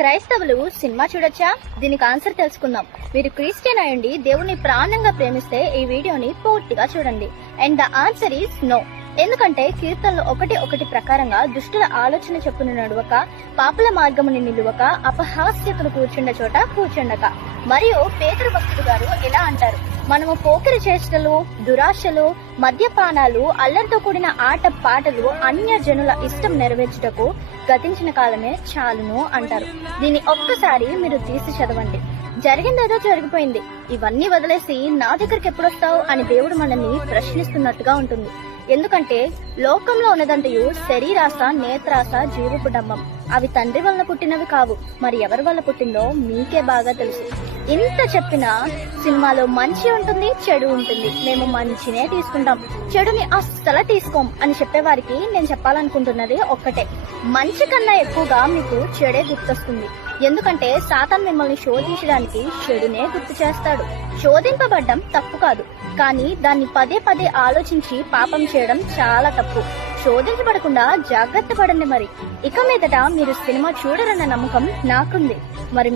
క్రైస్తవులు సినిమా చూడొచ్చా? దీనికి ఆన్సర్ తెలుసుకుందాం. మీరు క్రిస్టియన్ అయ్యండి దేవుని ప్రాణంగా ప్రేమిస్తే ఈ వీడియోని పూర్తిగా చూడండి. And the answer is no. ఎందుకంటే కీర్తనలు ఒకటి ప్రకారంగా దుష్టుల ఆలోచన చెప్పున నడువక, పాపుల మార్గముని నిలువక, అపహాస్యతలు కూర్చుండ చోట కూర్చుండక. మరియు పేతురు భక్తుడు గారు ఎలా అంటారు, మనము పోకిరి చేష్టలు, దురాశలు, మద్యపానాలు, అల్లరితో కూడిన ఆట పాటలు, అన్య జనుల ఇష్టం నెరవేర్చుటకు గతించిన కాలమే చాలును అంటారు. దీన్ని ఒక్కసారి మీరు తీసి చదవండి. జరిగిందేదో జరిగిపోయింది, ఇవన్నీ వదిలేసి నా దగ్గరికి ఎప్పుడొస్తావు అని దేవుడు మనల్ని ప్రశ్నిస్తున్నట్టుగా ఉంటుంది. ఎందుకంటే లోకంలో ఉన్నదంతయు శరీరాశ, నేత్రాశ, జీవపు డంబం. అవి తండ్రి వల్ల పుట్టినవి కావు, మరి ఎవరి వల్ల పుట్టిందో మీకే బాగా తెలుసు. ఇంత చెప్పినా సినిమాలో మంచి ఉంటుంది, చెడు ఉంటుంది. మేము మంచినే తీసుకుంటాం, చెడుని అస్సలు తీసుకోం అని చెప్పేవారికి నేను చెప్పాలనుకుంటున్నది ఒక్కటే, మంచి కన్నా ఎక్కువగా మీకు చెడే గుర్తొస్తుంది. ఎందుకంటే సాతాన్ మిమ్మల్ని శోధించడానికి చెడునే గుర్తు చేస్తాడు. శోధింపబడ్డం తప్పు కాదు, కానీ దాన్ని పదే పదే ఆలోచించి పాపం చేయడం చాలా తప్పు. శోధించబడకుండా జాగ్రత్త పడండి. మరి ఇక మీదట మీరు సినిమా చూడరన్న నమ్మకం నాకుంది. మరి